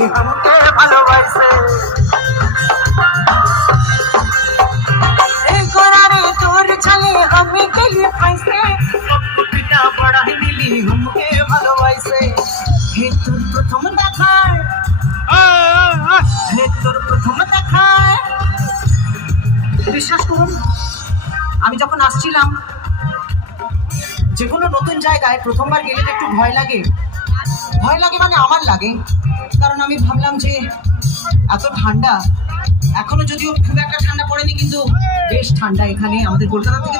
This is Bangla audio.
हमके ভালোবাসে তোর চলে আমি গেলি পাইছে পিতা পড়াই মিলি हमके ভালোবাসে হে তোর প্রথম দেখায় হে তোর প্রথম দেখায় বিশ্বাস করুন আমি যখন আসছিলাম যে কোনো নতুন জায়গায় প্রথমবার গেলে তো একটু ভয় লাগে মানে আমার লাগে কারণ আমি ভাবলাম যে এত ঠান্ডা এখনো যদিও খুব একটা ঠান্ডা পড়েনি কিন্তু বেশ ঠান্ডা এখানে আমাদের কলকাতা থেকে